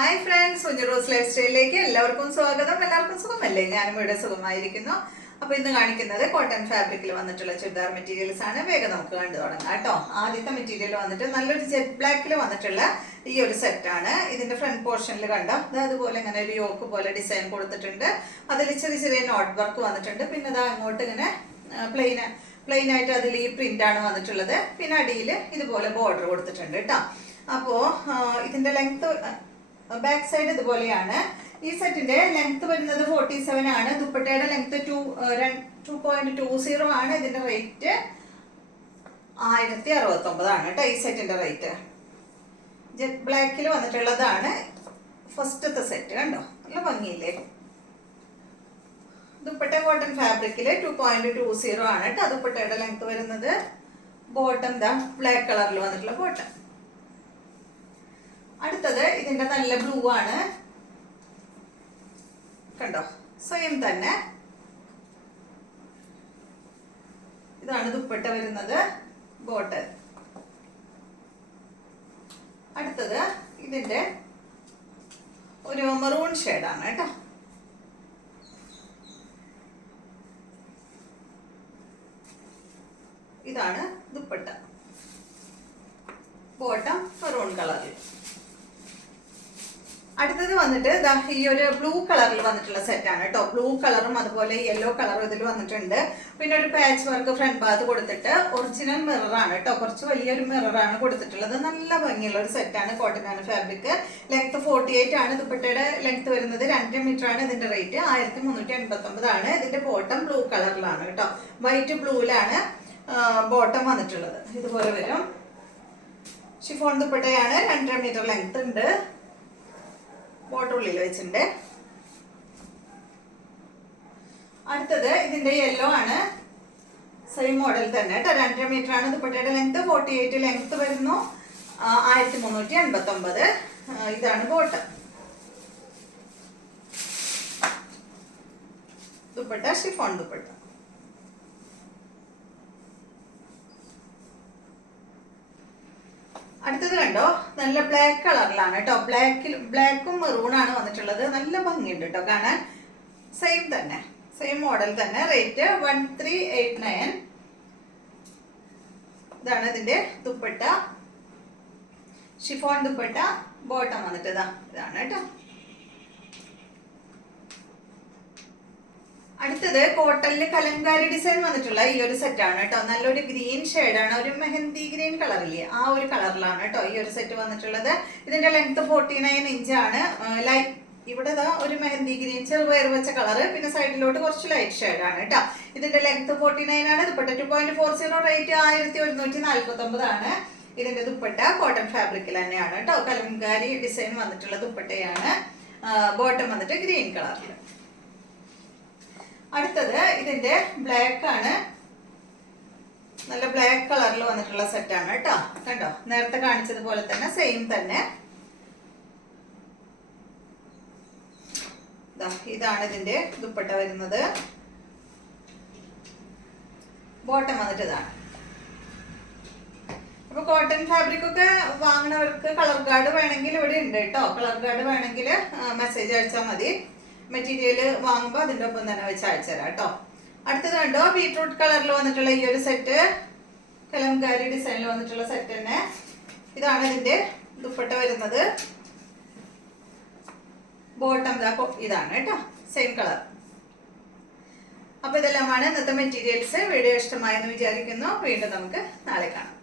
Hi friends, കുഞ്ഞു rose life സ്റ്റൈലിലേക്ക് എല്ലാവർക്കും സ്വാഗതം. എല്ലാവർക്കും സുഖമല്ലേ? ഞാനും ഇവിടെ സുഖമായിരിക്കുന്നു. അപ്പോൾ ഇന്ന് കാണിക്കുന്നത് കോട്ടൺ ഫാബ്രിക്കിൽ വന്നിട്ടുള്ള ചുരിദാർ മെറ്റീരിയൽസ് ആണ്. വേഗം നമുക്ക് കണ്ടു തുടങ്ങാം കേട്ടോ. ആദ്യത്തെ മെറ്റീരിയൽ വന്നിട്ട് നല്ലൊരു ജെറ്റ് ബ്ലാക്കിൽ വന്നിട്ടുള്ള ഈ ഒരു സെറ്റാണ്. ഇതിന്റെ ഫ്രണ്ട് പോർഷനിൽ കണ്ടോ, അതുപോലെ ഇങ്ങനെ ഒരു യോക്ക് പോലെ ഡിസൈൻ കൊടുത്തിട്ടുണ്ട്. അതിൽ ചെറിയ ചെറിയ നോട്ട് വർക്ക് വന്നിട്ടുണ്ട്. പിന്നെ ഇതാ അങ്ങോട്ട് ഇങ്ങനെ പ്ലെയിൻ ആയിട്ട് അതിൽ ഈ പ്രിന്റ് ആണ് വന്നിട്ടുള്ളത്. പിന്നെ അടിയിൽ ഇതുപോലെ ബോർഡർ കൊടുത്തിട്ടുണ്ട് കേട്ടോ. അപ്പോൾ ഇതിന്റെ ലെങ്ത് ബാക്ക് സൈഡ് ഇതുപോലെയാണ്. ഈ സെറ്റിന്റെ ലെങ്ത് വരുന്നത് 47 ആണ്. ദുപ്പട്ടയുടെ ലെങ്ത് 2.20 ആണ്. ഇതിന്റെ റേറ്റ് 1069 ആണ് കേട്ടോ. ഈ സെറ്റിന്റെ റേറ്റ് ജെറ്റ് ബ്ലാക്കിൽ വന്നിട്ടുള്ളതാണ് ഫസ്റ്റത്തെ സെറ്റ്. കണ്ടോ, നല്ല ഭംഗിയില്ലേ? ദുപ്പട്ട കോട്ടൺ ഫാബ്രിക്കില് 2.20 ആണ് കേട്ടോ ദുപ്പട്ടയുടെ ലെങ്ത് വരുന്നത്. ബോട്ടം ദാ ബ്ലാക്ക് കളറിൽ വന്നിട്ടുള്ള ബോട്ടം. അടുത്തത് ഇതിന്റെ നല്ല ബ്ലൂ ആണ്. കണ്ടോ, സെയിം തന്നെ. ഇതാണ് ദുപ്പട്ട വരുന്നത്, ബോട്ടം. അടുത്തത് ഇതിന്റെ ഒരു മെറൂൺ ഷെയ്ഡാണ് കേട്ടോ. ഇതാണ് ദുപ്പട്ട, ബോട്ടം മെറൂൺ കളറിൽ. അടുത്തത് വന്നിട്ട് ഈ ഒരു ബ്ലൂ കളറിൽ വന്നിട്ടുള്ള സെറ്റാണ് കേട്ടോ. ബ്ലൂ കളറും അതുപോലെ യെല്ലോ കളറും ഇതിൽ വന്നിട്ടുണ്ട്. പിന്നെ ഒരു പാച്ച് വർക്ക് ഫ്രണ്ട് ഭാഗത്ത് കൊടുത്തിട്ട് ഒറിജിനൽ മിററാണ് കേട്ടോ. കുറച്ച് വലിയൊരു മിററാണ് കൊടുത്തിട്ടുള്ളത്. നല്ല ഭംഗിയുള്ള ഒരു സെറ്റാണ്. കോട്ടൺ ആണ് ഫാബ്രിക്. ലെങ്ത് 48 ആണ്. ദുപ്പട്ടയുടെ ലെങ്ത് വരുന്നത് 2 മീറ്റർ ആണ്. ഇതിന്റെ റേറ്റ് 1389 ആണ്. ഇതിന്റെ ബോട്ടം ബ്ലൂ കളറിലാണ് കേട്ടോ. വൈറ്റ് ബ്ലൂവിലാണ് ബോട്ടം വന്നിട്ടുള്ളത്. ഇതുപോലെ വരും. ഷിഫോൺ ദുപ്പട്ടയാണ്. 2.5 മീറ്റർ ലെങ്ത് ഉണ്ട്. ബോട്ടം ഉള്ളിൽ വെച്ചിട്ടുണ്ട്. അടുത്തത് ഇതിന്റെ യെല്ലോ ആണ്. സെയിം മോഡൽ തന്നെ കേട്ടോ. 2.5 മീറ്റർ ആണ്. ദുപ്പട്ടയുടെ ലെങ്ത് 48 ലെങ്ത് വരുന്നു. 1389. ഇതാണ് ബോട്ടം. ദുപ്പട്ട ഷിഫോൺ ദുപ്പട്ട. അടുത്തത് കണ്ടോ, നല്ല ബ്ലാക്ക് കളറിലാണ് കേട്ടോ. ബ്ലാക്കും മെറൂൺ ആണ് വന്നിട്ടുള്ളത്. നല്ല ഭംഗിയുണ്ട് കേട്ടോ കാണാൻ. സെയിം തന്നെ, സെയിം മോഡൽ തന്നെ. റേറ്റ് 1389. ഇതാണ് ഇതിന്റെ ദുപ്പട്ട, ഷിഫോൺ ദുപ്പട്ട. ബോട്ടം വന്നിട്ട് ഇതാണ് കേട്ടോ. അടുത്തത് കോട്ടണില് കലങ്കാരി ഡിസൈൻ വന്നിട്ടുള്ള ഈ ഒരു സെറ്റാണ് കേട്ടോ. നല്ലൊരു ഗ്രീൻ ഷെയ്ഡാണ്. ഒരു മെഹന്തി ഗ്രീൻ കളറില്ലേ, ആ ഒരു കളറിലാണ് കേട്ടോ ഈ ഒരു സെറ്റ് വന്നിട്ടുള്ളത്. ഇതിന്റെ ലെങ്ത് 49 ഇഞ്ചാണ്. ലൈറ്റ് ഇവിടെ ഒരു മെഹന്തി ഗ്രീൻ ചെറുപയർ വെച്ച കളറ്. പിന്നെ സൈഡിലോട്ട് കുറച്ച് ലൈറ്റ് ഷെയ്ഡാണ് കേട്ടോ. ഇതിന്റെ ലെങ്ത് 49 ആണ്. ദുപ്പട്ട 2.40. റേറ്റ് 1149 ആണ്. ഇതിന്റെ ദുപ്പട്ട കോട്ടൺ ഫാബ്രിക്കിൽ തന്നെയാണ് കേട്ടോ. കലങ്കാരി ഡിസൈൻ വന്നിട്ടുള്ള ദുപ്പട്ടയാണ്. ബോട്ടം വന്നിട്ട് ഗ്രീൻ കളറിൽ. അടുത്തത് ഇതിന്റെ ബ്ലാക്ക് ആണ്. നല്ല ബ്ലാക്ക് കളറിൽ വന്നിട്ടുള്ള സെറ്റാണ് കേട്ടോ. കണ്ടോ, നേരത്തെ കാണിച്ചതുപോലെ തന്നെ സെയിം തന്നെ. ഇതാണ് ഇതിന്റെ ദുപ്പട്ട വരുന്നത്. ബോട്ടം വന്നിട്ട് ഇതാണ്. അപ്പൊ കോട്ടൺ ഫാബ്രിക് ഒക്കെ വാങ്ങുന്നവർക്ക് കളർ ഗാർഡ് വേണമെങ്കിൽ ഇവിടെ ഉണ്ട് കേട്ടോ. കളർ ഗാർഡ് വേണമെങ്കിൽ മെസ്സേജ് അയച്ചാൽ മതി. മെറ്റീരിയൽ വാങ്ങുമ്പോൾ അതിൻ്റെ ഒപ്പം തന്നെ വെച്ച് അയച്ചു തരാം കേട്ടോ. അടുത്തത് കണ്ടോ, ബീട്രൂട്ട് കളറിൽ വന്നിട്ടുള്ള ഈ ഒരു സെറ്റ്. കലംകാരി ഡിസൈനിൽ വന്നിട്ടുള്ള സെറ്റ് തന്നെ. ഇതാണ് ഇതിന്റെ ദുപ്പട്ട വരുന്നത്. ബോട്ടം ഇതാണ് കേട്ടോ, സെയിം കളർ. അപ്പൊ ഇതെല്ലാമാണ് ഇന്നത്തെ മെറ്റീരിയൽസ്. വീഡിയോ ഇഷ്ടമായെന്ന് വിചാരിക്കുന്നു. വീണ്ടും നമുക്ക് നാളെ കാണാം.